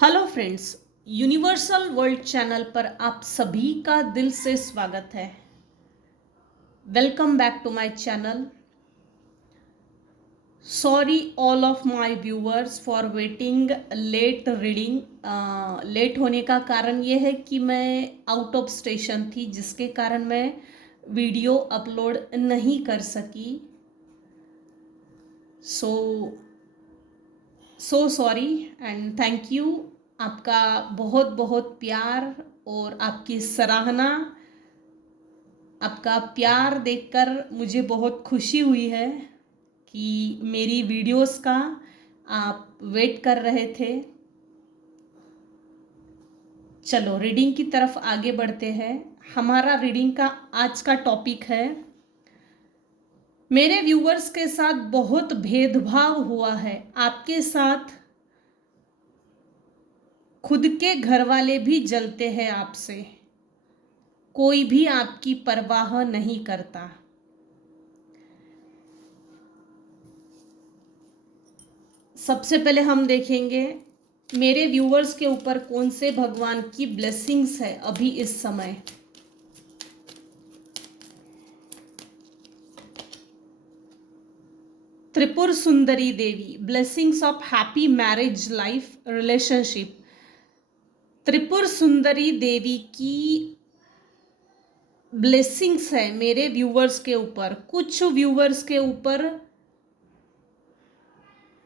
Hello friends, universal world channel पर आप सभी का दिल से स्वागत है। Welcome back to my channel. Sorry all of my viewers for waiting late reading. Late होने का कारण ये है कि मैं आउट ऑफ स्टेशन थी, जिसके कारण मैं वीडियो अपलोड नहीं कर सकी। So sorry and thank you. आपका बहुत बहुत प्यार और आपकी सराहना, आपका प्यार देखकर मुझे बहुत खुशी हुई है कि मेरी वीडियोस का आप वेट कर रहे थे। चलो रीडिंग की तरफ आगे बढ़ते हैं। हमारा रीडिंग का आज का टॉपिक है, मेरे व्यूवर्स के साथ बहुत भेदभाव हुआ है। आपके साथ खुद के घर वाले भी जलते हैं आपसे, कोई भी आपकी परवाह नहीं करता। सबसे पहले हम देखेंगे मेरे व्यूवर्स के ऊपर कौन से भगवान की ब्लेसिंग्स है अभी इस समय। Tripur Sundari Devi, blessings of happy marriage life relationship. Tripur Sundari Devi की ब्लेसिंग्स है मेरे व्यूवर्स के ऊपर। कुछ व्यूवर्स के ऊपर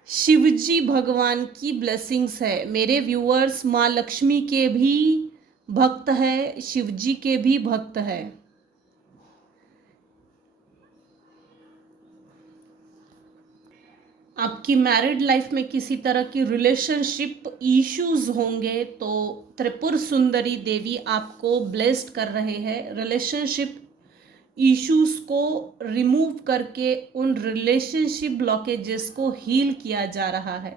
शिवजी भगवान की ब्लेसिंग्स है। मेरे व्यूअर्स माँ लक्ष्मी के भी भक्त है, शिवजी के भी भक्त है। आपकी मैरिड लाइफ में किसी तरह की रिलेशनशिप इश्यूज होंगे तो त्रिपुर सुंदरी देवी आपको ब्लेस्ड कर रहे हैं। रिलेशनशिप इश्यूज को रिमूव करके उन रिलेशनशिप ब्लॉकेजेस को हील किया जा रहा है।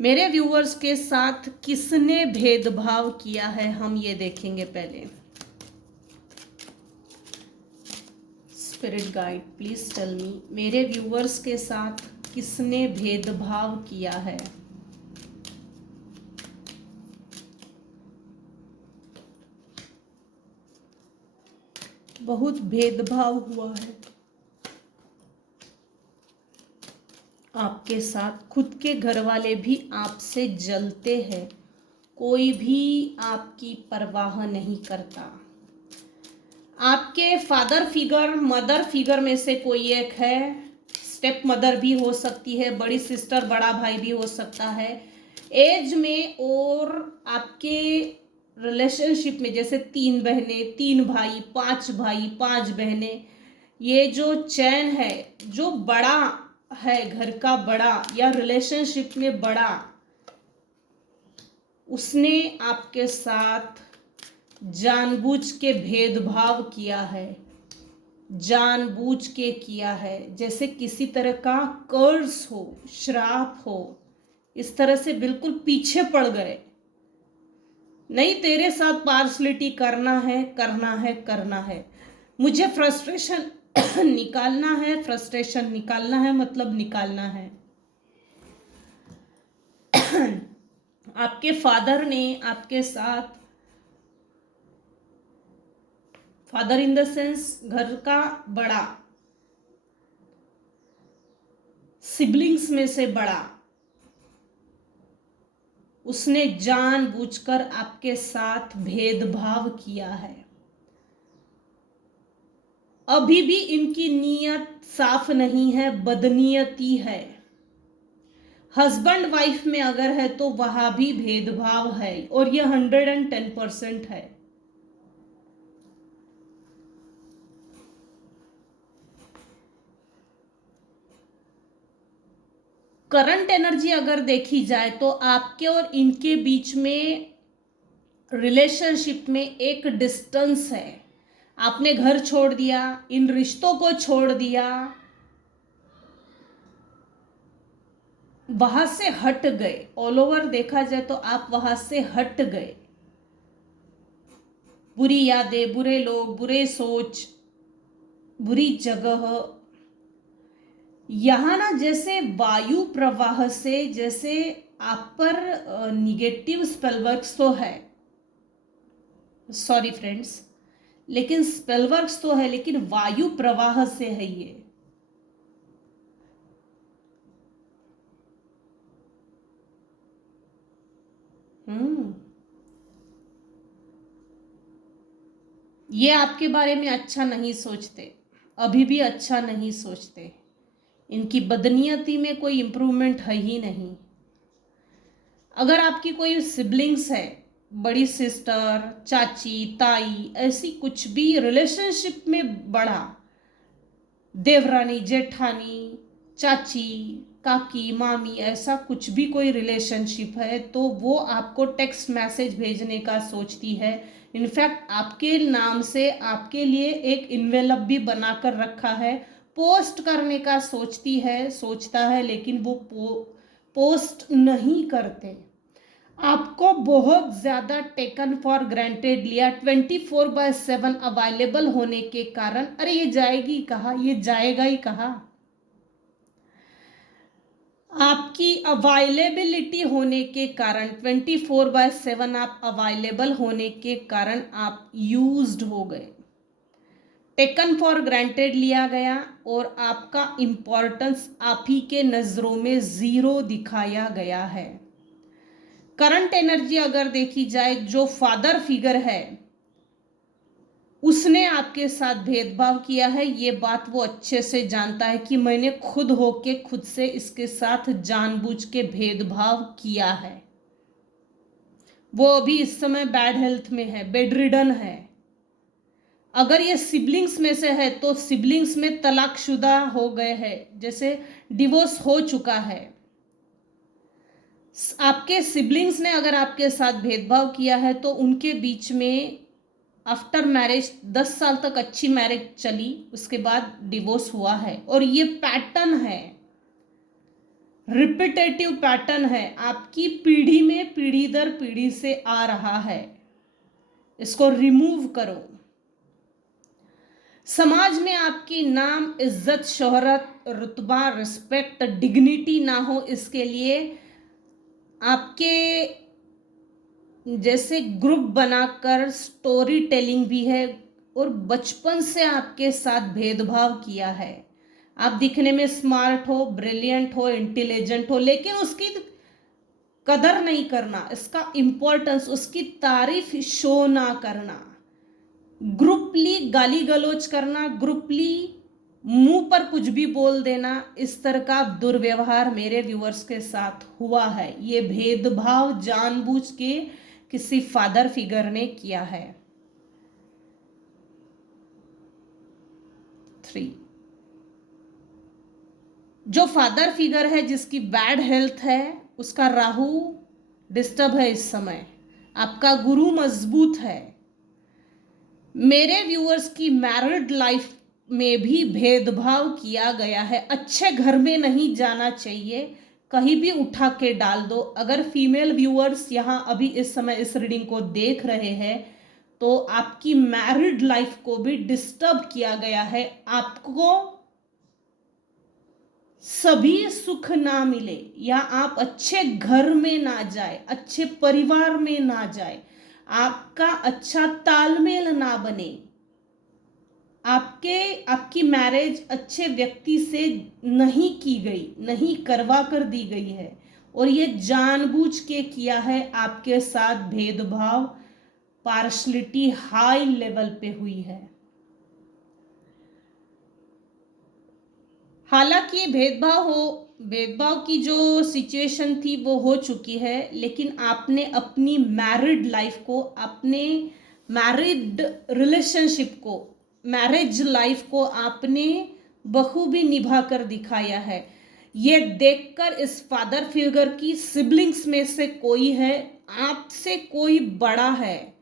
मेरे व्यूअर्स के साथ किसने भेदभाव किया है हम ये देखेंगे पहले। Spirit guide please tell me, मेरे व्यूअर्स के साथ किसने भेदभाव किया है। बहुत भेदभाव हुआ है आपके साथ। खुद के घर वाले भी आपसे जलते हैं, कोई भी आपकी परवाह नहीं करता। आपके फादर फिगर, मदर फिगर में से कोई एक है। स्टेप मदर भी हो सकती है, बड़ी सिस्टर, बड़ा भाई भी हो सकता है एज में। और आपके रिलेशनशिप में जैसे 3 बहनें, 3 भाई, 5 भाई, 5 बहनें, ये जो चैन है, जो बड़ा है, घर का बड़ा या रिलेशनशिप में बड़ा, उसने आपके साथ जानबूझ के भेदभाव किया है, जानबूझ के किया है। जैसे किसी तरह का कर्ज हो, श्राप हो, इस तरह से बिल्कुल पीछे पड़ गए। नहीं, तेरे साथ पार्शलिटी करना है, करना है, करना है, मुझे फ्रस्ट्रेशन निकालना है, फ्रस्ट्रेशन निकालना है, मतलब निकालना है। आपके फादर ने आपके साथ, फादर इन द सेंस घर का बड़ा, सिबलिंग्स में से बड़ा, उसने जानबूझकर आपके साथ भेदभाव किया है। अभी भी इनकी नीयत साफ नहीं है, बदनीयती है। हस्बैंड वाइफ में अगर है तो वहां भी भेदभाव है, और यह 110% है। करंट एनर्जी अगर देखी जाए तो आपके और इनके बीच में रिलेशनशिप में एक डिस्टेंस है। आपने घर छोड़ दिया, इन रिश्तों को छोड़ दिया, वहां से हट गए। ऑल ओवर देखा जाए तो आप वहां से हट गए। बुरी यादें, बुरे लोग, बुरे सोच, बुरी जगह, यहां ना जैसे वायु प्रवाह से, जैसे आप पर निगेटिव स्पेल वर्क्स तो है, सॉरी फ्रेंड्स, लेकिन स्पेल वर्क्स तो है, लेकिन वायु प्रवाह से है ये। ये आपके बारे में अच्छा नहीं सोचते, अभी भी अच्छा नहीं सोचते। इनकी बदनीयती में कोई इम्प्रूवमेंट है ही नहीं। अगर आपकी कोई सिबलिंग्स है, बड़ी सिस्टर, चाची, ताई, ऐसी कुछ भी रिलेशनशिप में बढ़ा, देवरानी, जेठानी, चाची, काकी, मामी, ऐसा कुछ भी कोई रिलेशनशिप है तो वो आपको टेक्स्ट मैसेज भेजने का सोचती है। इनफैक्ट आपके नाम से आपके लिए एक इन्वेलप भी बनाकर रखा है, पोस्ट करने का सोचती है, सोचता है, लेकिन वो पोस्ट नहीं करते। आपको बहुत ज़्यादा टेकन फॉर ग्रांटेड लिया, 24/7 अवेलेबल होने के कारण, अरे ये जाएगी कहाँ, ये जाएगा ही कहाँ। आपकी अवेलेबिलिटी होने के कारण, 24/7 आप अवेलेबल होने के कारण आप यूज्ड हो गए, टेकन फॉर ग्रांटेड लिया गया और आपका इम्पोर्टेंस आप ही के नज़रों में ज़ीरो दिखाया गया है। करंट एनर्जी अगर देखी जाए, जो फादर फिगर है उसने आपके साथ भेदभाव किया है, ये बात वो अच्छे से जानता है कि मैंने खुद होके खुद से इसके साथ जानबूझ के भेदभाव किया है। वो अभी इस समय बैड हेल्थ में है, बेडरिडन है। अगर ये सिबलिंग्स में से है तो सिबलिंग्स में तलाकशुदा हो गए हैं, जैसे डिवोर्स हो चुका है। आपके सिबलिंग्स ने अगर आपके साथ भेदभाव किया है तो उनके बीच में आफ्टर मैरिज 10 साल तक अच्छी मैरिज चली, उसके बाद डिवोर्स हुआ है। और ये पैटर्न है, रिपीटेटिव पैटर्न है, आपकी पीढ़ी में पीढ़ी दर पीढ़ी से आ रहा है। इसको रिमूव करो। समाज में आपकी नाम, इज्जत, शोहरत, रुतबा, रिस्पेक्ट, डिग्निटी ना हो, इसके लिए आपके जैसे ग्रुप बनाकर स्टोरी टेलिंग भी है और बचपन से आपके साथ भेदभाव किया है। आप दिखने में स्मार्ट हो, ब्रिलियंट हो, इंटेलिजेंट हो, लेकिन उसकी कदर नहीं करना, इसका इम्पोर्टेंस, उसकी तारीफ शो ना करना, ग्रुपली गाली गलौज करना, ग्रुपली मुंह पर कुछ भी बोल देना, इस तरह का दुर्व्यवहार मेरे व्यूअर्स के साथ हुआ है। ये भेदभाव जानबूझ के किसी फादर फिगर ने किया है। 3, जो फादर फिगर है जिसकी बैड हेल्थ है, उसका राहु डिस्टर्ब है इस समय, आपका गुरु मजबूत है। मेरे व्यूअर्स की मैरिड लाइफ में भी भेदभाव किया गया है। अच्छे घर में नहीं जाना चाहिए, कहीं भी उठा के डाल दो। अगर फीमेल व्यूअर्स यहाँ अभी इस समय इस रीडिंग को देख रहे हैं तो आपकी मैरिड लाइफ को भी डिस्टर्ब किया गया है। आपको सभी सुख ना मिले या आप अच्छे घर में ना जाए, अच्छे परिवार में ना जाए, आपका अच्छा तालमेल ना बने, आपकी मैरिज अच्छे व्यक्ति से नहीं की गई, नहीं करवा कर दी गई है और ये जानबूझ के किया है। आपके साथ भेदभाव, पार्शलिटी हाई लेवल पे हुई है। हालांकि भेदभाव की जो सिचुएशन थी वो हो चुकी है, लेकिन आपने अपनी मैरिड लाइफ को, अपने मैरिड रिलेशनशिप को, मैरिज लाइफ को आपने बखूबी निभा कर दिखाया है। ये देखकर इस फादर फिगर की सिबलिंग्स में से कोई है, आपसे कोई बड़ा है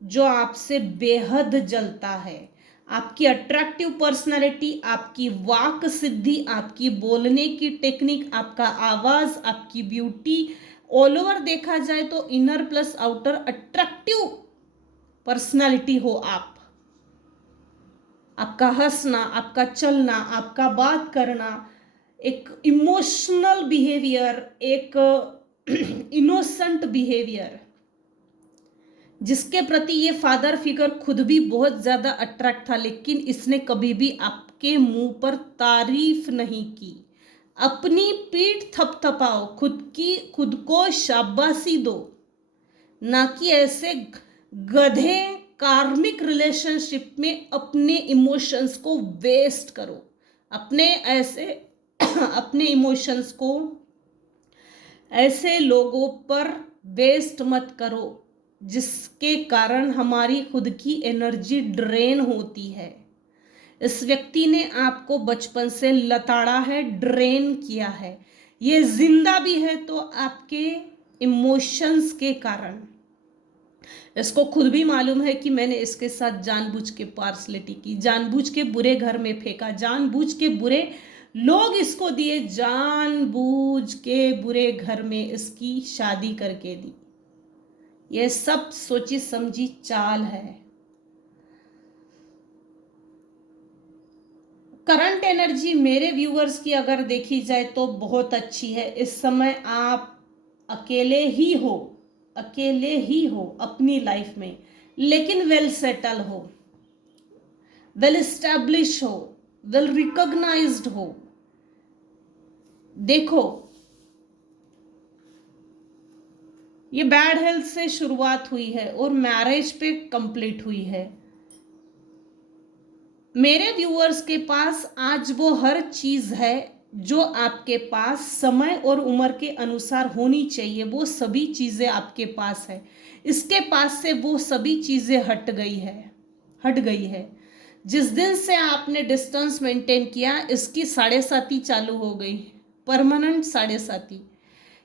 जो आपसे बेहद जलता है। आपकी अट्रैक्टिव पर्सनालिटी, आपकी वाक सिद्धि, आपकी बोलने की टेक्निक, आपका आवाज, आपकी ब्यूटी, ऑल ओवर देखा जाए तो inner plus outer attractive personality हो आप। आपका हंसना, आपका चलना, आपका बात करना, एक इमोशनल बिहेवियर, एक इनोसेंट बिहेवियर, जिसके प्रति ये फादर फिगर खुद भी बहुत ज्यादा अट्रैक्ट था, लेकिन इसने कभी भी आपके मुंह पर तारीफ नहीं की। अपनी पीठ थपथपाओ, खुद को शाबाशी दो, ना कि ऐसे गधे कार्मिक रिलेशनशिप में अपने इमोशंस को वेस्ट करो। अपने इमोशंस को ऐसे लोगों पर वेस्ट मत करो जिसके कारण हमारी खुद की एनर्जी ड्रेन होती है। इस व्यक्ति ने आपको बचपन से लताड़ा है, ड्रेन किया है। ये जिंदा भी है तो आपके इमोशंस के कारण। इसको खुद भी मालूम है कि मैंने इसके साथ जानबूझ के पार्सलिटी की, जानबूझ के बुरे घर में फेंका, जानबूझ के बुरे लोग इसको दिए, जानबूझ के बुरे घर में इसकी शादी करके दी। यह सब सोची समझी चाल है। करंट एनर्जी मेरे व्यूअर्स की अगर देखी जाए तो बहुत अच्छी है। इस समय आप अकेले ही हो अपनी लाइफ में, लेकिन वेल सेटल हो, वेल एस्टैब्लिश हो, वेल रिकॉग्नाइज्ड हो। देखो, ये बैड हेल्थ से शुरुआत हुई है और मैरिज पे कंप्लीट हुई है। मेरे व्यूअर्स के पास आज वो हर चीज है जो आपके पास समय और उम्र के अनुसार होनी चाहिए। वो सभी चीजें आपके पास है। इसके पास से वो सभी चीजें हट गई है। जिस दिन से आपने डिस्टेंस मेंटेन किया, इसकी 7.5 चालू हो गई, परमानेंट 7.5।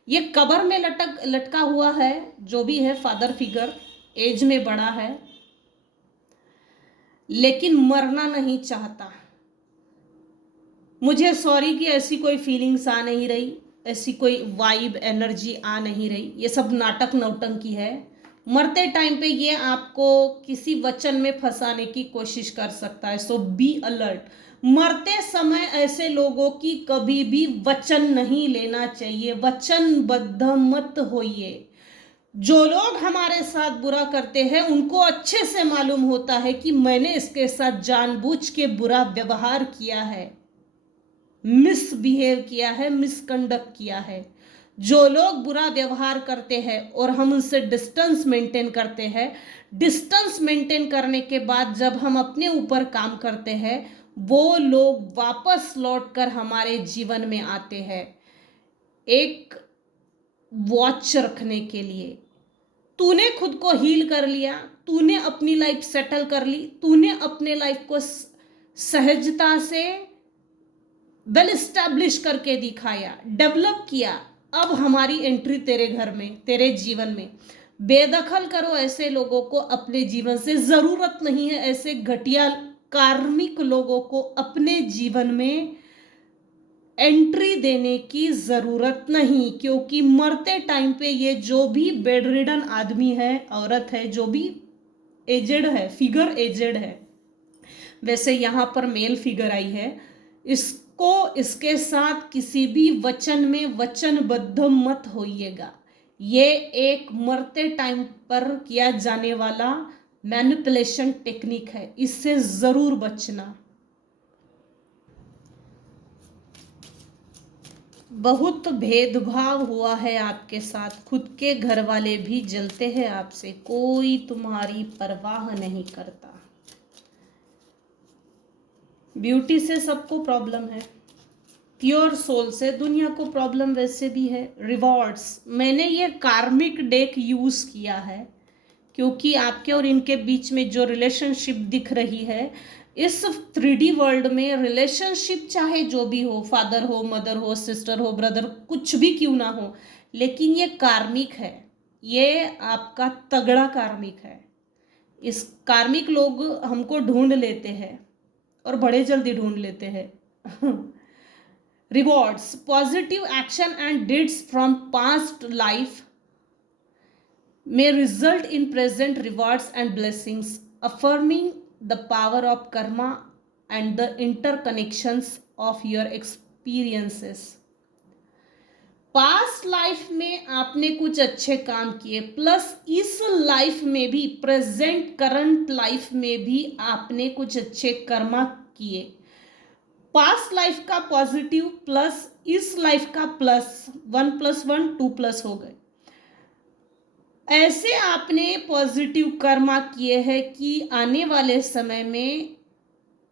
ये कबर में लटका हुआ है, जो भी है फादर फिगर, एज में बड़ा है लेकिन मरना नहीं चाहता। मुझे सॉरी कि ऐसी कोई फीलिंग्स आ नहीं रही, ऐसी कोई वाइब एनर्जी आ नहीं रही। ये सब नाटक नौटंकी है। मरते टाइम पे ये आपको किसी वचन में फंसाने की कोशिश कर सकता है। सो बी अलर्ट। मरते समय ऐसे लोगों की कभी भी वचन नहीं लेना चाहिए। वचनबद्ध मत होइए। जो लोग हमारे साथ बुरा करते हैं उनको अच्छे से मालूम होता है कि मैंने इसके साथ जानबूझ के बुरा व्यवहार किया है, मिसबिहेव किया है, मिसकंडक्ट किया है। जो लोग बुरा व्यवहार करते हैं और हम उनसे डिस्टेंस मेंटेन करते हैं, डिस्टेंस मेंटेन करने के बाद जब हम अपने ऊपर काम करते हैं, वो लोग वापस लौटकर हमारे जीवन में आते हैं एक वॉच रखने के लिए। तूने खुद को हील कर लिया, तूने अपनी लाइफ सेटल कर ली, तूने अपने लाइफ को सहजता से वेल एस्टैब्लिश करके दिखाया, डेवलप किया। अब हमारी एंट्री तेरे घर में, तेरे जीवन में। बेदखल करो ऐसे लोगों को अपने जीवन से। जरूरत नहीं है ऐसे घटिया कार्मिक लोगों को अपने जीवन में एंट्री देने की जरूरत नहीं, क्योंकि मरते टाइम पे ये जो भी बेड रिडन आदमी है, औरत है, जो भी एजेड है, फिगर एजेड है, वैसे यहाँ पर मेल फिगर आई है, इसको इसके साथ किसी भी वचन में वचनबद्ध मत होइएगा। ये एक मरते टाइम पर किया जाने वाला मैनिपुलेशन टेक्निक है, इससे जरूर बचना। बहुत भेदभाव हुआ है आपके साथ, खुद के घर वाले भी जलते हैं आपसे, कोई तुम्हारी परवाह नहीं करता। ब्यूटी से सबको प्रॉब्लम है, प्योर सोल से दुनिया को प्रॉब्लम वैसे भी है। रिवॉर्ड्स, मैंने ये कार्मिक डेक यूज किया है क्योंकि आपके और इनके बीच में जो रिलेशनशिप दिख रही है, इस 3D वर्ल्ड में रिलेशनशिप चाहे जो भी हो, फादर हो, मदर हो, सिस्टर हो, ब्रदर, कुछ भी क्यों ना हो, लेकिन ये कार्मिक है। ये आपका तगड़ा कार्मिक है। इस कार्मिक लोग हमको ढूंढ लेते हैं और बड़े जल्दी ढूंढ लेते हैं। Rewards, positive action and deeds from past life may result in present rewards and blessings, affirming the power of karma and the interconnections of your experiences. Past life में आपने कुछ अच्छे काम किए, प्लस इस लाइफ में भी, प्रेजेंट करंट लाइफ में भी आपने कुछ अच्छे कर्म किए। पास्ट लाइफ का पॉजिटिव प्लस इस लाइफ का प्लस, 1+1 2+ हो गए। ऐसे आपने पॉजिटिव कर्म किए हैं कि आने वाले समय में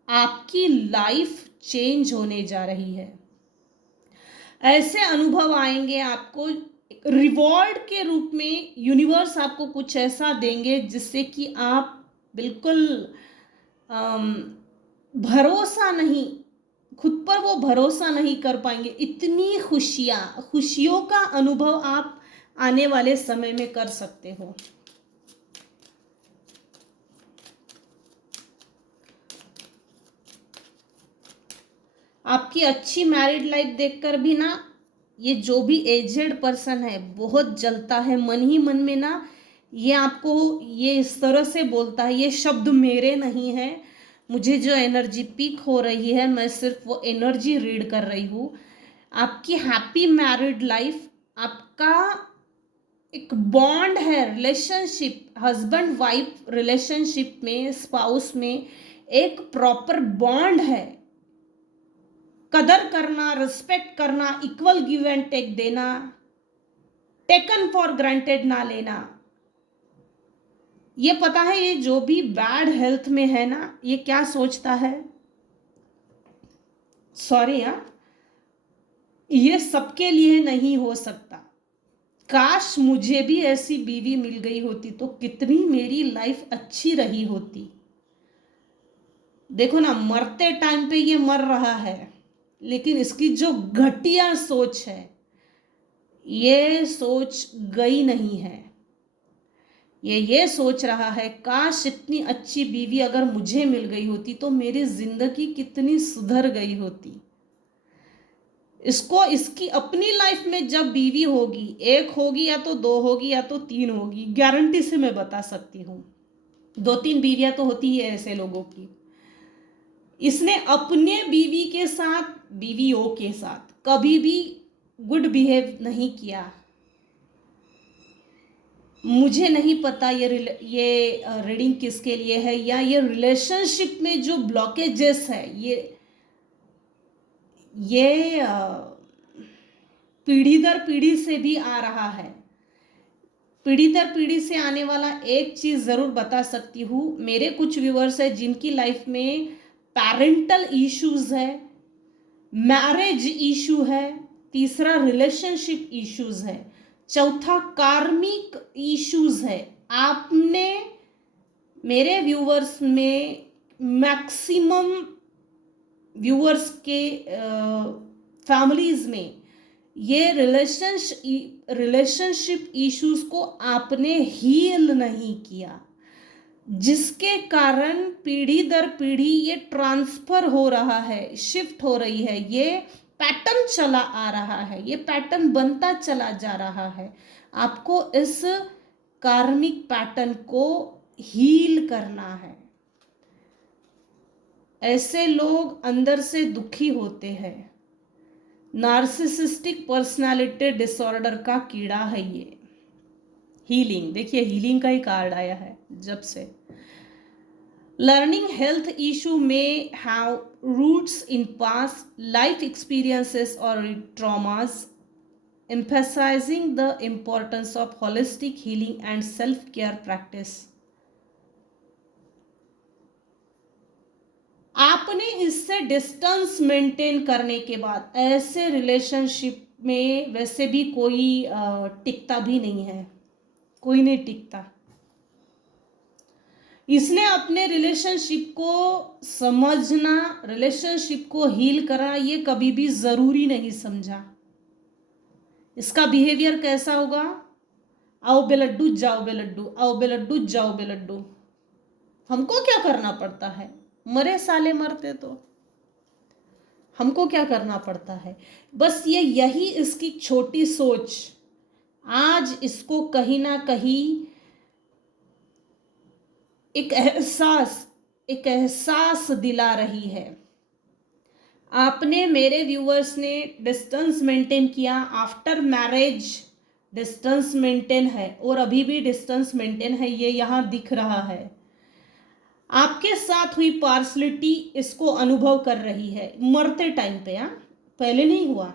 आपकी लाइफ चेंज होने जा रही है। ऐसे अनुभव आएंगे आपको, रिवॉर्ड के रूप में यूनिवर्स आपको कुछ ऐसा देंगे जिससे कि आप बिल्कुल भरोसा नहीं, खुद पर वो भरोसा नहीं कर पाएंगे। इतनी खुशियों का अनुभव आप आने वाले समय में कर सकते हो। आपकी अच्छी मैरिड लाइफ देखकर भी ना, ये जो भी एजेड पर्सन है बहुत जलता है मन ही मन में ना। ये आपको ये इस तरह से बोलता है, ये शब्द मेरे नहीं है, मुझे जो एनर्जी पीक हो रही है मैं सिर्फ वो एनर्जी रीड कर रही हूँ। आपकी हैप्पी मैरिड लाइफ, आपका एक बॉन्ड है, रिलेशनशिप, हस्बैंड वाइफ रिलेशनशिप में, स्पाउस में एक प्रॉपर बॉन्ड है। कदर करना, रिस्पेक्ट करना, इक्वल गिव एंड टेक देना, टेकन फॉर ग्रांटेड ना लेना। ये पता है, ये जो भी बैड हेल्थ में है ना, ये क्या सोचता है, सॉरी यार, ये सबके लिए नहीं हो सकता। काश मुझे भी ऐसी बीवी मिल गई होती तो कितनी मेरी लाइफ अच्छी रही होती। देखो ना, मरते टाइम पे ये मर रहा है, लेकिन इसकी जो घटिया सोच है, ये सोच गई नहीं है। ये सोच रहा है काश इतनी अच्छी बीवी अगर मुझे मिल गई होती तो मेरी जिंदगी कितनी सुधर गई होती। इसको इसकी अपनी लाइफ में जब बीवी होगी, एक होगी या तो दो होगी या तो तीन होगी, गारंटी से मैं बता सकती हूँ, 2-3 बीवियां तो होती ही है ऐसे लोगों की। इसने अपने बीवी के साथ, बीवियों के साथ कभी भी गुड बिहेव नहीं किया। मुझे नहीं पता ये रीडिंग किसके लिए है, या ये रिलेशनशिप में जो ब्लॉकेजेस है, ये पीढ़ी दर पीढ़ी से भी आ रहा है। पीढ़ी दर पीढ़ी से आने वाला एक चीज जरूर बता सकती हूँ, मेरे कुछ व्यूअर्स है जिनकी लाइफ में पेरेंटल इश्यूज है, मैरिज इशू है, तीसरा रिलेशनशिप इश्यूज है, चौथा कार्मिक इश्यूज है। आपने, मेरे व्यूअर्स में मैक्सिमम व्यूअर्स के फैमिलीज में ये रिलेशनशिप इश्यूज को आपने हील नहीं किया, जिसके कारण पीढ़ी दर पीढ़ी ये ट्रांसफर हो रहा है, शिफ्ट हो रही है, ये पैटर्न चला आ रहा है, ये पैटर्न बनता चला जा रहा है। आपको इस कार्मिक पैटर्न को हील करना है। ऐसे लोग अंदर से दुखी होते हैं, नार्सिसिस्टिक पर्सनालिटी डिसऑर्डर का कीड़ा है ये। हीलिंग, देखिए हीलिंग का ही कार्ड आया है जब से। लर्निंग हेल्थ इशू में have roots in past life experiences और traumas, emphasizing the importance of holistic healing and self-care practice. आपने इससे डिस्टेंस मेंटेन करने के बाद, ऐसे रिलेशनशिप में वैसे भी कोई टिकता भी नहीं है, कोई नहीं टिकता। इसने अपने रिलेशनशिप को समझना, रिलेशनशिप को हील करना ये कभी भी जरूरी नहीं समझा। इसका बिहेवियर कैसा होगा, आओ बे लड्डू जाओ बे लड्डू, आओ बे लड्डू जाओ बे लड्डू। हमको क्या करना पड़ता है, मरे साले मरते तो हमको क्या करना पड़ता है। बस यही इसकी छोटी सोच आज इसको कहीं ना कहीं एक एहसास दिला रही है। आपने, मेरे व्यूअर्स ने डिस्टेंस मेंटेन किया, आफ्टर मैरिज डिस्टेंस मेंटेन है और अभी भी डिस्टेंस मेंटेन है, ये यहाँ दिख रहा है। आपके साथ हुई पार्सलिटी इसको अनुभव कर रही है मरते टाइम पे। हाँ, पहले नहीं हुआ,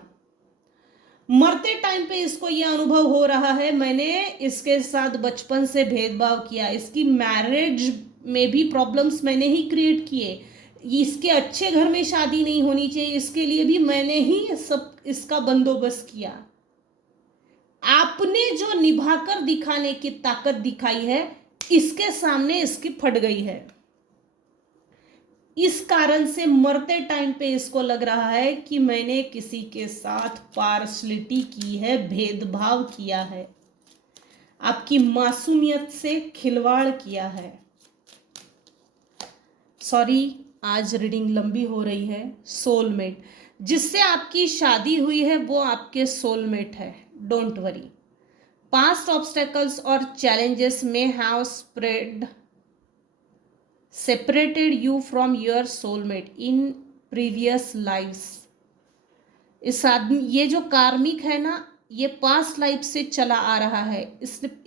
मरते टाइम पे इसको ये अनुभव हो रहा है, मैंने इसके साथ बचपन से भेदभाव किया, इसकी मैरिज में भी प्रॉब्लम्स मैंने ही क्रिएट किए, इसके अच्छे घर में शादी नहीं होनी चाहिए, इसके लिए भी मैंने ही सब इसका बंदोबस्त किया। आपने जो निभाकर दिखाने की ताकत दिखाई है, इसके सामने इसकी फट गई है। इस कारण से मरते टाइम पे इसको लग रहा है कि मैंने किसी के साथ पार्शलिटी की है, भेदभाव किया है, आपकी मासूमियत से खिलवाड़ किया है। सॉरी, आज रीडिंग लंबी हो रही है। सोलमेट, जिससे आपकी शादी हुई है वो आपके सोलमेट है, डोंट वरी। पास्ट ऑब्स्टेकल्स और चैलेंजेस में have separated you from your soulmate in previous lives। इस आदमी, ये जो कार्मिक है ना, ये पास्ट लाइफ से चला आ रहा है।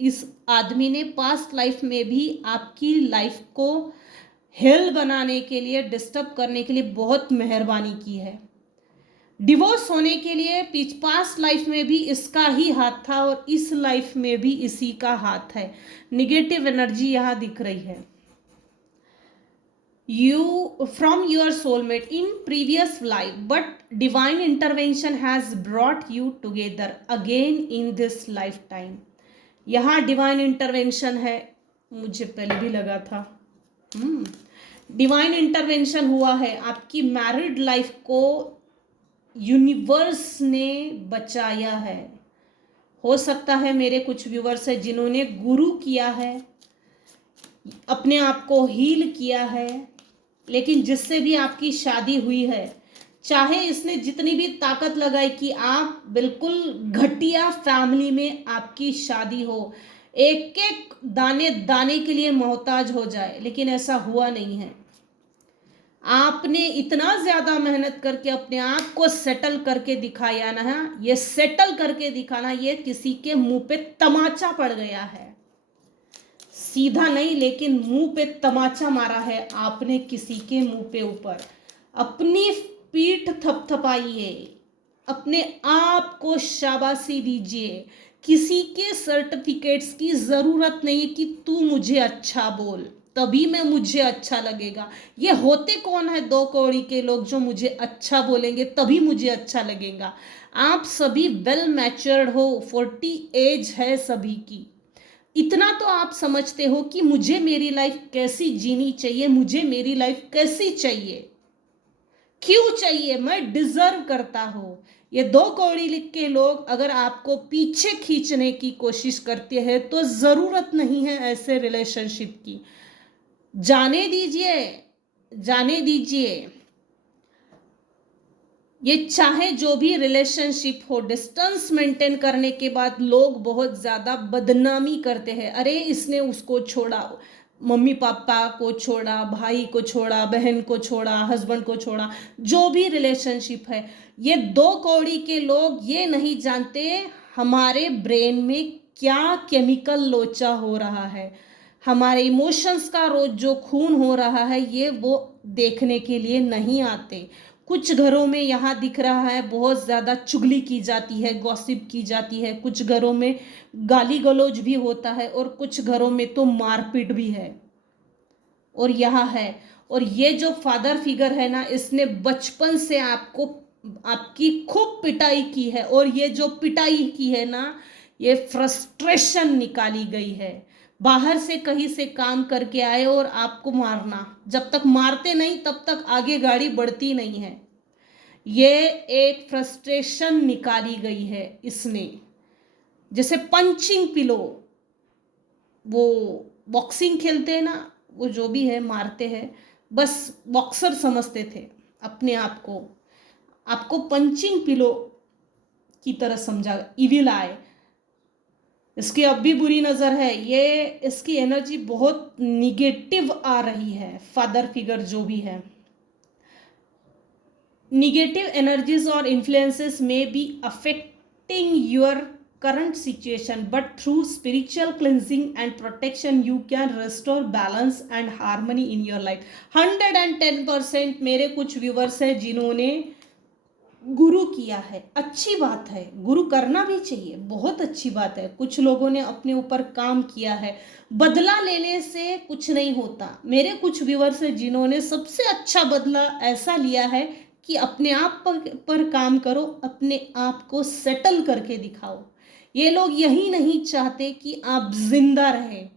इस आदमी ने पास्ट लाइफ में भी आपकी लाइफ को हेल बनाने के लिए, डिस्टर्ब करने के लिए बहुत मेहरबानी की है। डिवोर्स होने के लिए पास्ट लाइफ में भी इसका ही हाथ था और इस लाइफ में भी इसी का हाथ है। निगेटिव एनर्जी यहाँ दिख रही है। You from your soulmate in previous life, but divine intervention has brought you together again in this lifetime। यहाँ डिवाइन इंटरवेंशन है, मुझे पहले भी लगा था। डिवाइन इंटरवेंशन हुआ है, आपकी मैरिड लाइफ को यूनिवर्स ने बचाया है। हो सकता है मेरे कुछ व्यूवर्स है जिन्होंने गुरु किया है, अपने आप को हील किया है, लेकिन जिससे भी आपकी शादी हुई है, चाहे इसने जितनी भी ताकत लगाई कि आप बिल्कुल घटिया फैमिली में आपकी शादी हो, एक एक दाने दाने के लिए मोहताज हो जाए, लेकिन ऐसा हुआ नहीं है। आपने इतना ज्यादा मेहनत करके अपने आप को सेटल करके दिखाया ना, ये सेटल करके दिखाना, ये किसी के मुंह पे तमाचा पड़ गया है। सीधा नहीं, लेकिन मुंह पे तमाचा मारा है आपने किसी के मुंह पे ऊपर। अपनी पीठ थपथपाइए, अपने आप को शाबाशी दीजिए। किसी के सर्टिफिकेट्स की जरूरत नहीं कि तू मुझे अच्छा बोल तभी मैं मुझे अच्छा लगेगा। ये होते कौन है 2 कौड़ी के लोग जो मुझे अच्छा बोलेंगे तभी मुझे अच्छा लगेगा। आप सभी वेल मैच्योर्ड हो, 40 एज है सभी की। इतना तो आप समझते हो कि मुझे मेरी लाइफ कैसी जीनी चाहिए, मुझे मेरी लाइफ कैसी चाहिए, क्यों चाहिए, मैं डिजर्व करता हूं। ये 2 कौड़ी लिख के लोग अगर आपको पीछे खींचने की कोशिश करते हैं तो जरूरत नहीं है ऐसे रिलेशनशिप की। जाने दीजिए, जाने दीजिए। ये चाहे जो भी रिलेशनशिप हो, डिस्टेंस मेंटेन करने के बाद लोग बहुत ज़्यादा बदनामी करते हैं। अरे इसने उसको छोड़ा, मम्मी पापा को छोड़ा, भाई को छोड़ा, बहन को छोड़ा, हस्बैंड को छोड़ा, जो भी रिलेशनशिप है। ये 2 कौड़ी के लोग ये नहीं जानते हमारे ब्रेन में क्या केमिकल लोचा हो रहा है, हमारे इमोशंस का रोज जो खून हो रहा है, ये वो देखने के लिए नहीं आते। कुछ घरों में यहाँ दिख रहा है बहुत ज़्यादा चुगली की जाती है, गॉसिप की जाती है, कुछ घरों में गाली गलौज भी होता है और कुछ घरों में तो मारपीट भी है। और यहाँ है, और ये जो फादर फिगर है ना, इसने बचपन से आपको, आपकी खूब पिटाई की है, और ये जो पिटाई की है ना, ये फ्रस्ट्रेशन निकाली गई है। बाहर से कहीं से काम करके आए और आपको मारना, जब तक मारते नहीं तब तक आगे गाड़ी बढ़ती नहीं है। ये एक फ्रस्ट्रेशन निकाली गई है इसने। जैसे पंचिंग पिलो, वो बॉक्सिंग खेलते हैं ना, वो जो भी है मारते हैं, बस बॉक्सर समझते थे अपने आप को। आपको पंचिंग पिलो की तरह समझा, इविल आए। इसकी अब भी बुरी नज़र है, ये इसकी एनर्जी बहुत निगेटिव आ रही है। फादर फिगर जो भी है, Negative energies or influences may be affecting your current situation, but through spiritual cleansing and protection you can restore balance and harmony in your life. 110% मेरे कुछ व्यूवर्स हैं जिन्होंने गुरु किया है, अच्छी बात है, गुरु करना भी चाहिए, बहुत अच्छी बात है। कुछ लोगों ने अपने ऊपर काम किया है, बदला लेने से कुछ नहीं होता। मेरे कुछ व्यूवर्स हैं जिन्होंने सबसे अच्छा बदला ऐसा लिया है कि अपने आप पर काम करो, अपने आप को सेटल करके दिखाओ। ये लोग यही नहीं चाहते कि आप जिंदा रहें,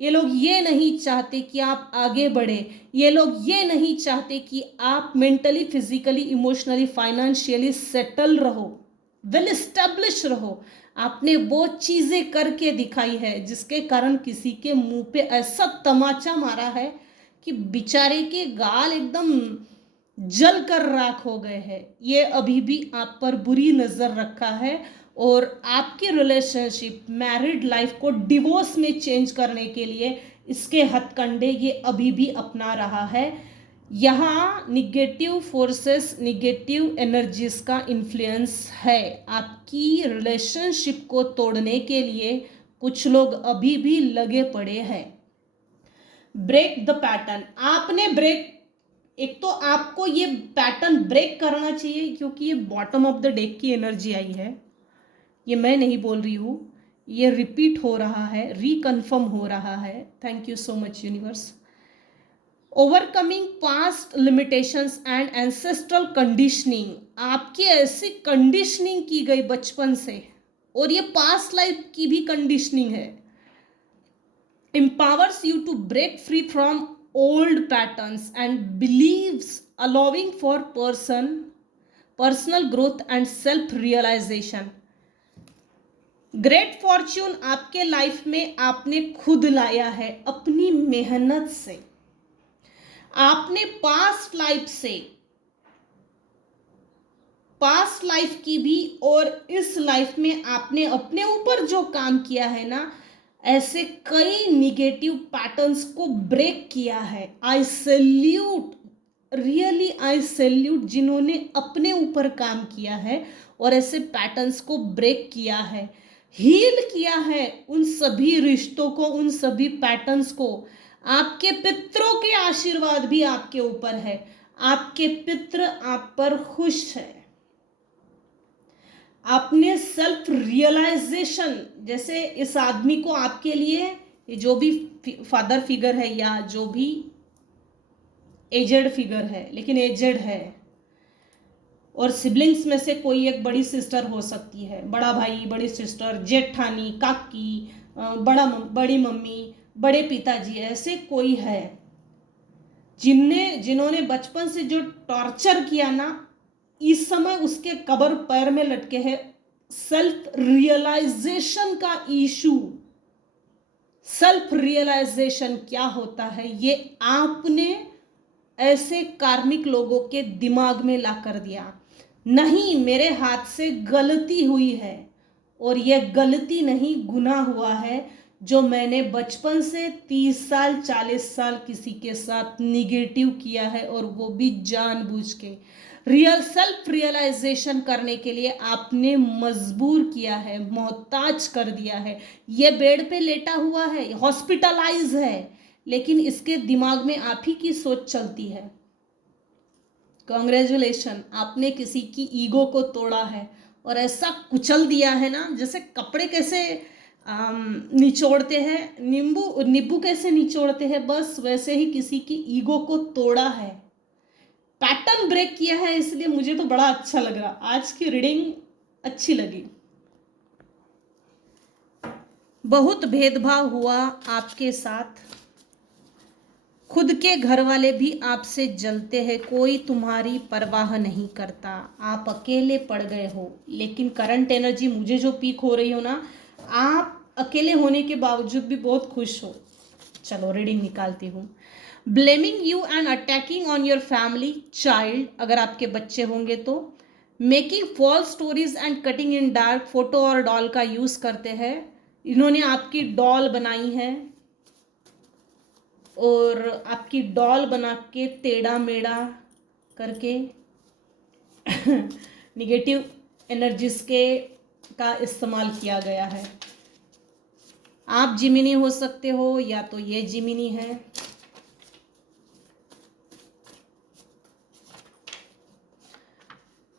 ये लोग ये नहीं चाहते कि आप आगे बढ़े, ये लोग ये नहीं चाहते कि आप mentally, physically, emotionally, financially settle रहो, वेल एस्टेब्लिश रहो। आपने वो चीज़ें करके दिखाई है जिसके कारण किसी के मुंह पे ऐसा तमाचा मारा है कि बेचारे के गाल एकदम जल कर राख हो गए हैं। ये अभी भी आप पर बुरी नज़र रखा है और आपके रिलेशनशिप, मैरिड लाइफ को डिवोर्स में चेंज करने के लिए इसके हथकंडे ये अभी भी अपना रहा है। यहाँ निगेटिव फोर्सेस, निगेटिव एनर्जीज का इन्फ्लुएंस है आपकी रिलेशनशिप को तोड़ने के लिए। कुछ लोग अभी भी लगे पड़े हैं। ब्रेक द पैटर्न, आपने ब्रेक, एक तो आपको ये पैटर्न ब्रेक करना चाहिए क्योंकि ये बॉटम ऑफ द डेक की एनर्जी आई है। ये मैं नहीं बोल रही हूँ, ये रिपीट हो रहा है, रिकन्फर्म हो रहा है। Thank you so much universe. Overcoming past limitations and ancestral conditioning, आपकी ऐसी कंडीशनिंग की गई बचपन से और ये पास्ट लाइफ की भी कंडीशनिंग है। empowers you to break free from old patterns and beliefs, allowing for personal growth and self realization. Great Fortune आपके लाइफ में आपने खुद लाया है अपनी मेहनत से। आपने पास्ट लाइफ की भी और इस लाइफ में आपने अपने ऊपर जो काम किया है ना, ऐसे कई निगेटिव पैटर्न्स को ब्रेक किया है। आई सैल्यूट, रियली आई सैल्यूट जिन्होंने अपने ऊपर काम किया है और ऐसे पैटर्न्स को ब्रेक किया है, हील किया है उन सभी रिश्तों को, उन सभी पैटर्न्स को। आपके पितरों के आशीर्वाद भी आपके ऊपर है, आपके पितर आप पर खुश है। आपने सेल्फ रियलाइजेशन, जैसे इस आदमी को आपके लिए जो भी फादर फिगर है या जो भी एजेड फिगर है, लेकिन एजेड है, और सिबलिंग्स में से कोई एक बड़ी सिस्टर हो सकती है, बड़ा भाई, बड़ी सिस्टर, जेठानी, काकी, बड़ी मम्मी, बड़े पिताजी, ऐसे कोई है जिन्होंने बचपन से जो टॉर्चर किया ना, इस समय उसके कब्र पैर में लटके हैं। सेल्फ रियलाइजेशन का इशू, सेल्फ रियलाइजेशन क्या होता है ये आपने ऐसे कार्मिक लोगों के दिमाग में ला कर दिया। नहीं, मेरे हाथ से गलती हुई है और यह गलती नहीं, गुनाह हुआ है जो मैंने बचपन से 30 साल 40 साल किसी के साथ निगेटिव किया है, और वो भी जानबूझ के। रियल सेल्फ रियलाइजेशन करने के लिए आपने मजबूर किया है, मोहताज कर दिया है। ये बेड पे लेटा हुआ है, हॉस्पिटलाइज है, लेकिन इसके दिमाग में आप ही की सोच चलती है। कॉन्ग्रेचुलेशन, आपने किसी की ईगो को तोड़ा है और ऐसा कुचल दिया है ना, जैसे कपड़े कैसे निचोड़ते हैं, नींबू कैसे निचोड़ते हैं, बस वैसे ही किसी की ईगो को तोड़ा है, पैटर्न ब्रेक किया है। इसलिए मुझे तो बड़ा अच्छा लग रहा, आज की रीडिंग अच्छी लगी। बहुत भेदभाव हुआ आपके साथ, खुद के घर वाले भी आपसे जलते हैं, कोई तुम्हारी परवाह नहीं करता, आप अकेले पड़ गए हो। लेकिन करंट एनर्जी मुझे जो पीक हो रही हो ना, आप अकेले होने के बावजूद भी बहुत खुश हो। चलो रीडिंग निकालती हूँ। Blaming you and attacking on your family child, अगर आपके बच्चे होंगे तो। Making false stories and cutting in dark, photo और डॉल का यूज करते हैं। इन्होंने आपकी डॉल बनाई है और आपकी डॉल बना के टेढ़ा मेढ़ा करके निगेटिव एनर्जीज के का इस्तेमाल किया गया है। आप जिमिनी हो सकते हो या तो ये जिमिनी है।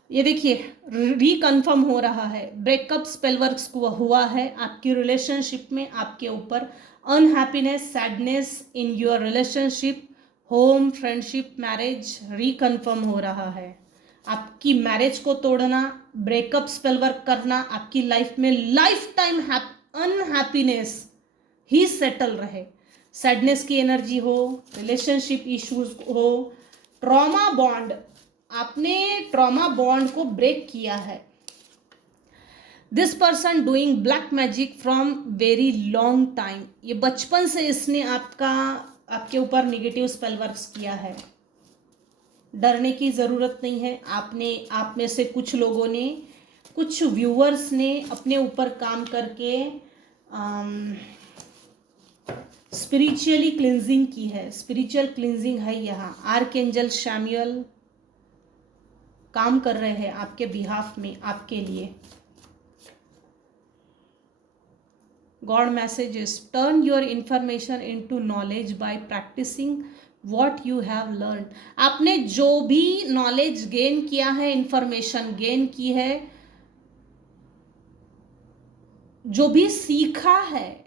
ये देखिए रिकन्फर्म हो रहा है, ब्रेकअप स्पेल वर्क्स हुआ है आपकी रिलेशनशिप में, आपके ऊपर unhappiness, sadness in your relationship, home, friendship, marriage reconfirm हो रहा है। आपकी मैरिज को तोड़ना, ब्रेकअप स्पेल वर्क करना, आपकी लाइफ में लाइफ टाइम अनहैप्पीनेस ही सेटल रहे, सैडनेस की एनर्जी हो, रिलेशनशिप इश्यूज हो, ट्रॉमा बॉन्ड, आपने ट्रॉमा बॉन्ड को ब्रेक किया है। This person doing black magic from very long time, ये बचपन से इसने आपके ऊपर निगेटिव स्पेल वर्क्स किया है। डरने की ज़रूरत नहीं है। आप में से कुछ लोगों ने, कुछ व्यूअर्स ने अपने ऊपर काम करके स्पिरिचुअली क्लिंजिंग की है। स्पिरिचुअल क्लिंजिंग है यहाँ। आर्कएंजल शैमुएल काम कर रहे हैं आपके बिहाफ में, आपके लिए। God messages, turn your information into knowledge by practising what you have learn. आपने जो भी नॉलेज गेन किया है, इंफॉर्मेशन गेन की है, जो भी सीखा है,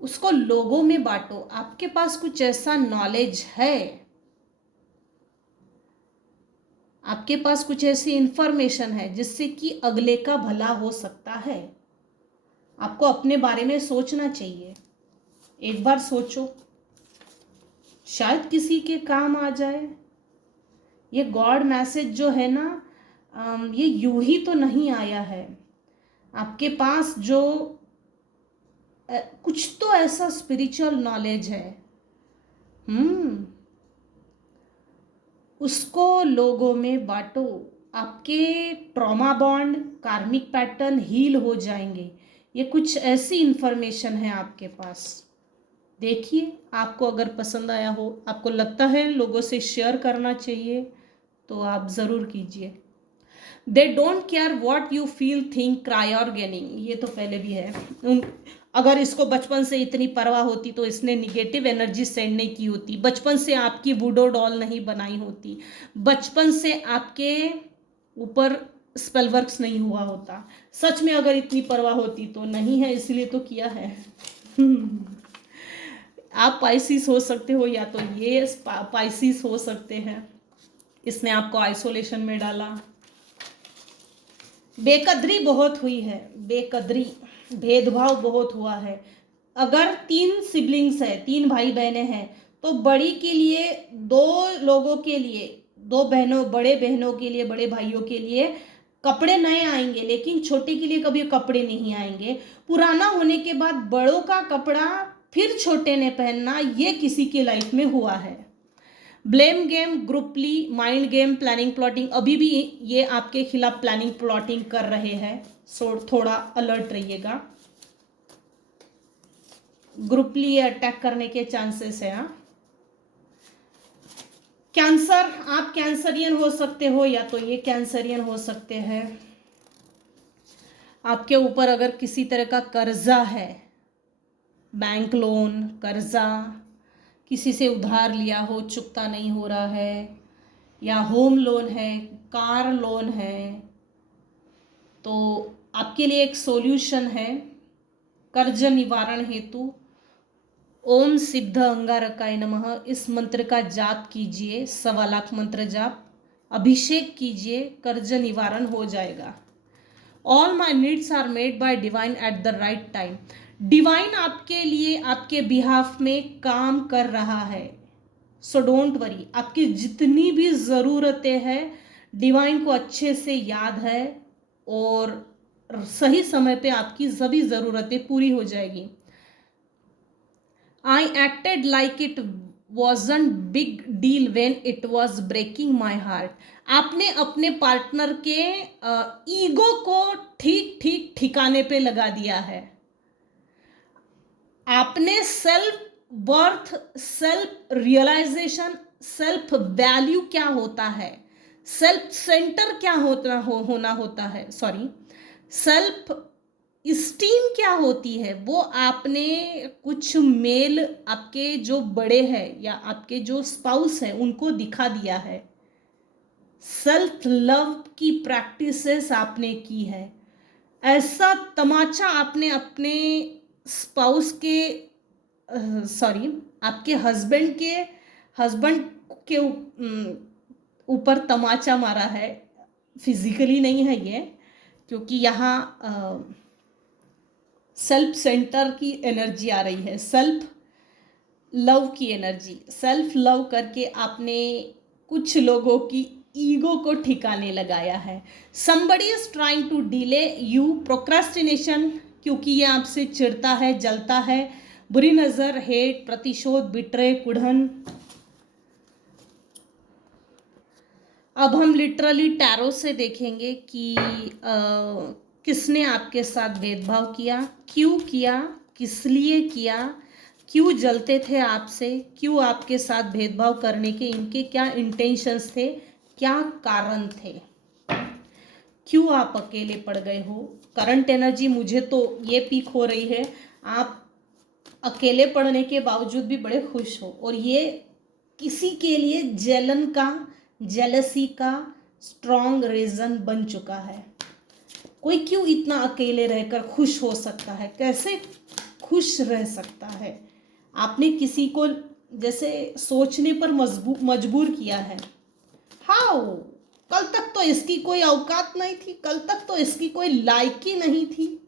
उसको लोगों में बांटो। आपके पास कुछ ऐसा नॉलेज है, आपके पास कुछ ऐसी इंफॉर्मेशन है जिससे कि अगले का भला हो सकता है। आपको अपने बारे में सोचना चाहिए। एक बार सोचो, शायद किसी के काम आ जाए। ये गॉड मैसेज जो है ना, ये यूं ही तो नहीं आया है। आपके पास जो कुछ तो ऐसा स्पिरिचुअल नॉलेज है, उसको लोगों में बांटो। आपके ट्रॉमा बॉन्ड, कार्मिक पैटर्न हील हो जाएंगे। ये कुछ ऐसी इंफॉर्मेशन है आपके पास। देखिए, आपको अगर पसंद आया हो, आपको लगता है लोगों से शेयर करना चाहिए, तो आप ज़रूर कीजिए। They don't care what you feel, think, cry और गेनिंग, ये तो पहले भी है। अगर इसको बचपन से इतनी परवाह होती तो इसने निगेटिव एनर्जी सेंड नहीं की होती। बचपन से आपकी वुडो डॉल नहीं बनाई होती। बचपन से आपके ऊपर स्पेल वर्क्स नहीं हुआ होता। सच में अगर इतनी परवाह होती तो नहीं है, इसलिए तो किया है। आप पाइसिस हो सकते हो या तो ये पाइसिस हो सकते हैं। इसने आपको आइसोलेशन में डाला। बेकदरी बहुत हुई है, बेकदरी, भेदभाव बहुत हुआ है। अगर 3 सिबलिंग्स है, 3 भाई बहनें हैं, तो बड़ी के लिए 2 लोगों के लिए, 2 बहनों, बड़े बहनों के लिए, बड़े भाइयों के लिए कपड़े नए आएंगे, लेकिन छोटे के लिए कभी कपड़े नहीं आएंगे। पुराना होने के बाद बड़ों का कपड़ा फिर छोटे ने पहनना, ये किसी की लाइफ में हुआ है। Blame game, grouply, mind game, planning, plotting, अभी भी ये आपके खिलाफ प्लानिंग प्लॉटिंग कर रहे हैं। सो थोड़ा अलर्ट रहिएगा। ग्रुपली अटैक करने के चांसेस है। कैंसर, आप कैंसरियन हो सकते हो या तो ये कैंसरियन हो सकते हैं। आपके ऊपर अगर किसी तरह का कर्जा है, बैंक लोन, कर्जा, किसी से उधार लिया हो, चुकता नहीं हो रहा है, या होम लोन है, कार लोन है, तो आपके लिए एक सॉल्यूशन है। कर्ज निवारण हेतु ओम सिद्ध अंगारकाय नमः, इस मंत्र का जाप कीजिए। 1.25 लाख मंत्र जाप, अभिषेक कीजिए, कर्ज निवारण हो जाएगा। All my needs are made by divine at the right time. Divine आपके लिए, आपके बिहाफ में काम कर रहा है। सो डोंट वरी, आपकी जितनी भी ज़रूरतें हैं डिवाइन को अच्छे से याद है, और सही समय पे आपकी सभी ज़रूरतें पूरी हो जाएगी। I acted like it wasn't big deal when it was breaking my heart. आपने अपने पार्टनर के ईगो को ठीक ठीक ठिकाने पे लगा दिया है। आपने self worth, self realisation self value क्या होता है, सेल्फ सेंटर क्या होना होता है, सॉरी, सेल्फ स्टीम क्या होती है, वो आपने कुछ मेल आपके जो बड़े हैं या आपके जो स्पाउस है उनको दिखा दिया है। सेल्फ लव की प्रैक्टिसेस आपने की है। ऐसा तमाचा आपने अपने स्पाउस के, सॉरी, आपके हस्बैंड के ऊपर तमाचा मारा है। फिजिकली नहीं है ये, क्योंकि यहाँ सेल्फ सेंटर की एनर्जी आ रही है, सेल्फ लव की एनर्जी। सेल्फ लव करके आपने कुछ लोगों की ईगो को ठिकाने लगाया है। somebody is trying to delay you, procrastination, क्योंकि ये आपसे चिढ़ता है, जलता है, बुरी नज़र, हेट, प्रतिशोध, बिट्रे, कुढ़न। अब हम लिटरली टैरो से देखेंगे कि किसने आपके साथ भेदभाव किया, क्यों किया, किस लिए किया, क्यों जलते थे आपसे, क्यों आपके साथ भेदभाव करने के इनके क्या इंटेंशंस थे, क्या कारण थे, क्यों आप अकेले पड़ गए हो। करंट एनर्जी मुझे तो ये पीक हो रही है, आप अकेले पड़ने के बावजूद भी बड़े खुश हो, और ये किसी के लिए जलन का, जेलसी का स्ट्रॉन्ग रीजन बन चुका है। कोई क्यों इतना अकेले रहकर खुश हो सकता है, कैसे खुश रह सकता है। आपने किसी को जैसे सोचने पर मजबूर किया है। हाउ, कल तक तो इसकी कोई औकात नहीं थी, कल तक तो इसकी कोई लायकी नहीं थी,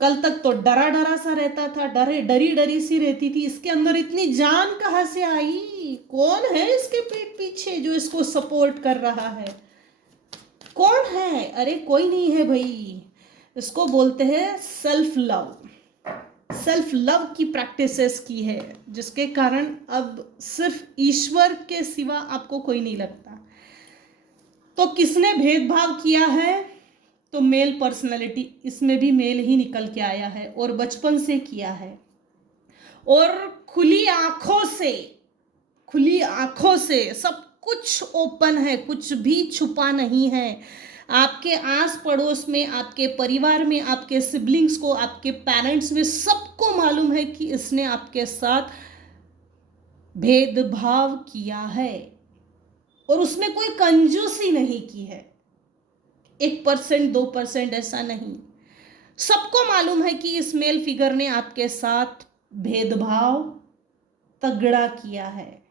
कल तक तो डरा डरा सा रहता था, डरी सी रहती थी, इसके अंदर इतनी जान कहाँ से आई, कौन है इसके पीठ पीछे जो इसको सपोर्ट कर रहा है, कौन है। अरे कोई नहीं है भाई, इसको बोलते हैं सेल्फ लव। सेल्फ लव की प्रैक्टिसेस की है, जिसके कारण अब सिर्फ ईश्वर के सिवा आपको कोई नहीं लगता। तो किसने भेदभाव किया है, तो मेल पर्सनालिटी, इसमें भी मेल ही निकल के आया है, और बचपन से किया है, और खुली आंखों से सब कुछ ओपन है, कुछ भी छुपा नहीं है। आपके आस पड़ोस में, आपके परिवार में, आपके सिबलिंग्स को, आपके पेरेंट्स में सबको मालूम है कि इसने आपके साथ भेदभाव किया है, और उसमें कोई कंजूसी नहीं की है। 1%, 2% ऐसा नहीं, सबको मालूम है कि इस मेल फिगर ने आपके साथ भेदभाव तगड़ा किया है।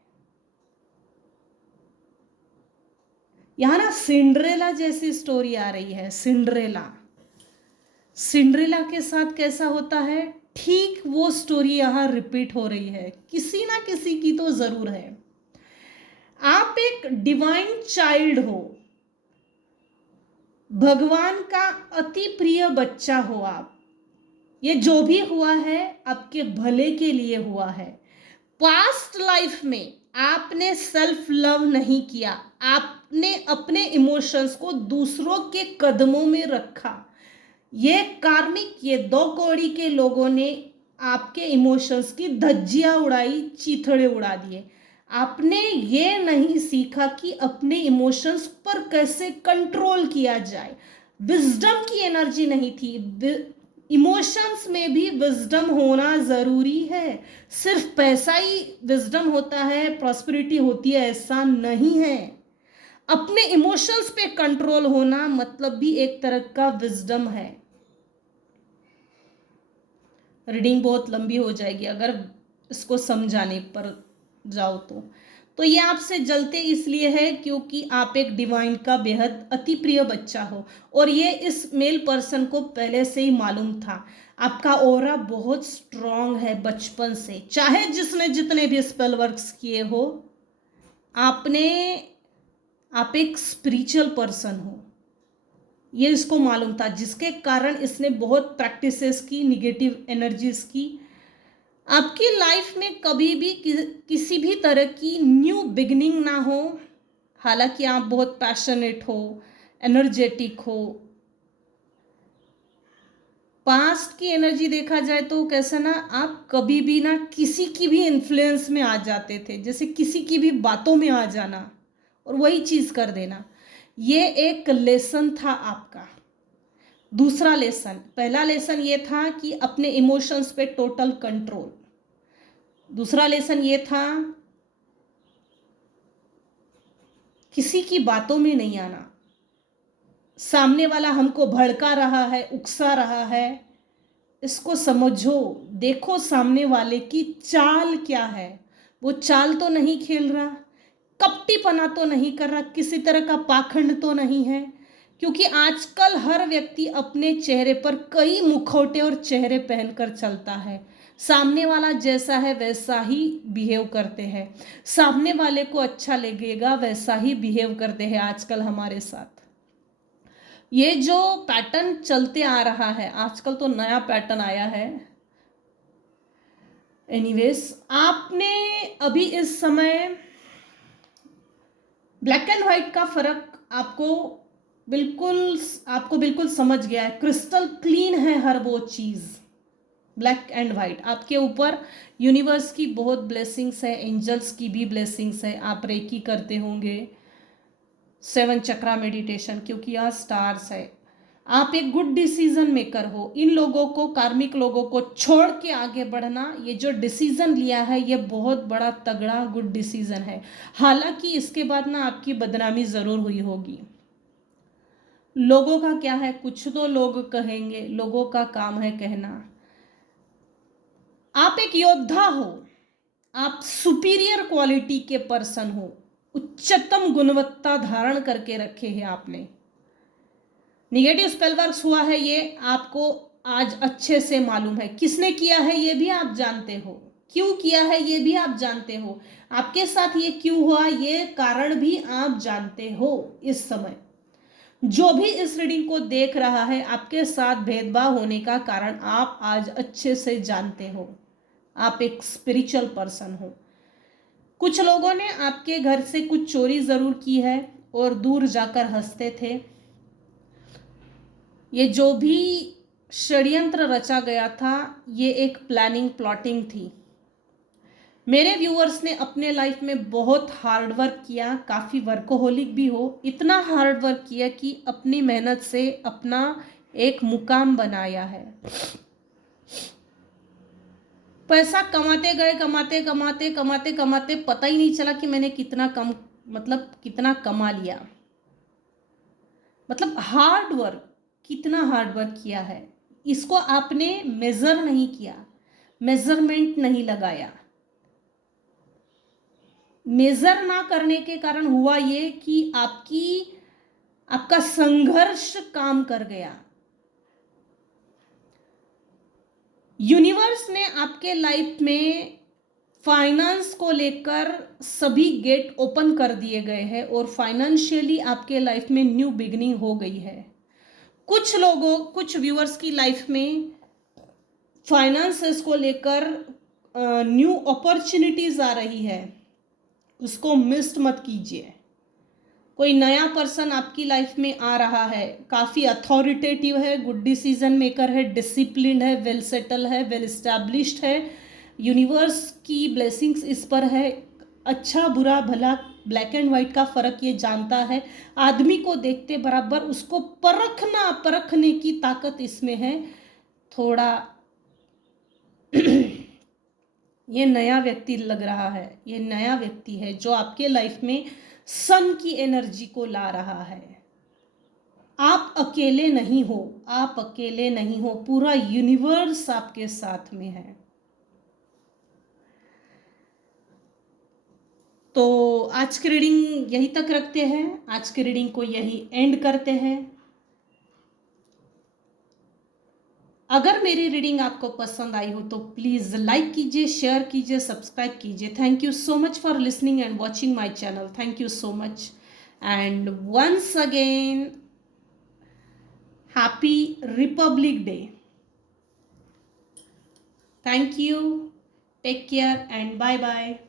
यहां ना सिंड्रेला जैसी स्टोरी आ रही है। सिंड्रेला के साथ कैसा होता है, ठीक वो स्टोरी यहां रिपीट हो रही है, किसी ना किसी की तो जरूर है। आप एक डिवाइन चाइल्ड हो, भगवान का अति प्रिय बच्चा हो आप। ये जो भी हुआ है आपके भले के लिए हुआ है। पास्ट लाइफ में आपने सेल्फ लव नहीं किया, आपने अपने इमोशंस को दूसरों के कदमों में रखा। ये कार्मिक, ये 2 कौड़ी के लोगों ने आपके इमोशंस की धज्जियां उड़ाई, चीथड़े उड़ा दिए। आपने ये नहीं सीखा कि अपने इमोशंस पर कैसे कंट्रोल किया जाए। विजडम की एनर्जी नहीं थी। इमोशंस में भी विजडम होना ज़रूरी है। सिर्फ पैसा ही विजडम होता है, प्रॉस्पेरिटी होती है, ऐसा नहीं है। अपने इमोशंस पे कंट्रोल होना मतलब भी एक तरह का विजडम है। रीडिंग बहुत लंबी हो जाएगी अगर इसको समझाने पर जाओ तो ये आपसे जलते इसलिए है क्योंकि आप एक डिवाइन का बेहद अति प्रिय बच्चा हो, और ये इस मेल पर्सन को पहले से ही मालूम था। आपका ऑरा बहुत स्ट्रांग है बचपन से, चाहे जिसने जितने भी स्पेल वर्क्स किए हो, आप एक स्पिरिचुअल पर्सन हो, ये इसको मालूम था, जिसके कारण इसने बहुत प्रैक्टिसेस की, निगेटिव एनर्जीज की। आपकी लाइफ में कभी भी किसी भी तरह की न्यू बिगिनिंग ना हो, हालांकि आप बहुत पैशनेट हो, एनर्जेटिक हो, पास्ट की एनर्जी देखा जाए तो कैसा ना, आप कभी भी ना किसी की भी इन्फ्लुएंस में आ जाते थे, जैसे किसी की भी बातों में आ जाना और वही चीज़ कर देना। ये एक लेसन था आपका। दूसरा लेसन, पहला लेसन ये था कि अपने इमोशंस पे टोटल कंट्रोल। दूसरा लेसन ये था किसी की बातों में नहीं आना। सामने वाला हमको भड़का रहा है, उकसा रहा है, इसको समझो, देखो सामने वाले की चाल क्या है। वो चाल तो नहीं खेल रहा, कपटीपना तो नहीं कर रहा, किसी तरह का पाखंड तो नहीं है। क्योंकि आजकल हर व्यक्ति अपने चेहरे पर कई मुखौटे और चेहरे पहनकर चलता है। सामने वाला जैसा है वैसा ही बिहेव करते हैं, सामने वाले को अच्छा लगेगा वैसा ही बिहेव करते हैं आजकल हमारे साथ। ये जो पैटर्न चलते आ रहा है आजकल, तो नया पैटर्न आया है। एनीवेज, आपने अभी इस समय ब्लैक एंड व्हाइट का फर्क आपको बिल्कुल समझ गया है। क्रिस्टल क्लीन है हर वो चीज, ब्लैक एंड व्हाइट। आपके ऊपर यूनिवर्स की बहुत ब्लेसिंग्स है, एंजल्स की भी ब्लेसिंग्स है। आप रेकी करते होंगे, 7 चक्रा मेडिटेशन, क्योंकि यहाँ स्टार्स है। आप एक गुड डिसीजन मेकर हो। इन लोगों को, कार्मिक लोगों को छोड़ के आगे बढ़ना, ये जो डिसीजन लिया है ये बहुत बड़ा तगड़ा गुड डिसीजन है। हालांकि इसके बाद ना आपकी बदनामी जरूर हुई होगी। लोगों का क्या है, कुछ तो लोग कहेंगे, लोगों का काम है कहना। आप एक योद्धा हो, आप सुपीरियर क्वालिटी के पर्सन हो, उच्चतम गुणवत्ता धारण करके रखे हैं आपने। निगेटिव स्पेल वर्क्स हुआ है ये आपको आज अच्छे से मालूम है। किसने किया है ये भी आप जानते हो, क्यों किया है ये भी आप जानते हो, आपके साथ ये क्यों हुआ ये कारण भी आप जानते हो। इस समय जो भी इस रीडिंग को देख रहा है, आपके साथ भेदभाव होने का कारण आप आज अच्छे से जानते हो। आप एक स्पिरिचुअल पर्सन हो। कुछ लोगों ने आपके घर से कुछ चोरी जरूर की है और दूर जाकर हंसते थे। ये जो भी षड्यंत्र रचा गया था ये एक प्लानिंग प्लॉटिंग थी। मेरे व्यूअर्स ने अपने लाइफ में बहुत हार्ड वर्क किया, काफ़ी वर्कोहोलिक भी हो, इतना हार्ड वर्क किया कि अपनी मेहनत से अपना एक मुकाम बनाया है। पैसा कमाते गए, कमाते कमाते कमाते कमाते पता ही नहीं चला कि मैंने कितना कमा लिया। मतलब हार्ड वर्क, कितना हार्ड वर्क किया है, इसको आपने मेजर नहीं किया, मेजरमेंट नहीं लगाया। मेजर ना करने के कारण हुआ ये कि आपका संघर्ष काम कर गया। यूनिवर्स ने आपके लाइफ में फाइनेंस को लेकर सभी गेट ओपन कर दिए गए हैं और फाइनेंशियली आपके लाइफ में न्यू बिगिनिंग हो गई है। कुछ व्यूअर्स की लाइफ में फाइनेंसेस को लेकर न्यू अपॉर्चुनिटीज आ रही है, उसको मिस मत कीजिए। कोई नया पर्सन आपकी लाइफ में आ रहा है, काफ़ी अथॉरिटेटिव है, गुड डिसीजन मेकर है, डिसिप्लिन है, वेल सेटल है, वेल एस्टैब्लिश्ड है। यूनिवर्स की ब्लेसिंग्स इस पर है। अच्छा बुरा भला ब्लैक एंड वाइट का फ़र्क ये जानता है। आदमी को देखते बराबर उसको परखने की ताकत इसमें है। थोड़ा ये नया व्यक्ति लग रहा है, ये नया व्यक्ति है जो आपके लाइफ में सन की एनर्जी को ला रहा है। आप अकेले नहीं हो, आप अकेले नहीं हो, पूरा यूनिवर्स आपके साथ में है। तो आज की रीडिंग यहीं तक रखते हैं, आज की रीडिंग को यहीं एंड करते हैं। अगर मेरी रीडिंग आपको पसंद आई हो तो प्लीज़ लाइक कीजिए, शेयर कीजिए, सब्सक्राइब कीजिए। Thank you so much for listening and watching my channel. Thank you so much and once again happy Republic Day. Thank you, take care and bye bye.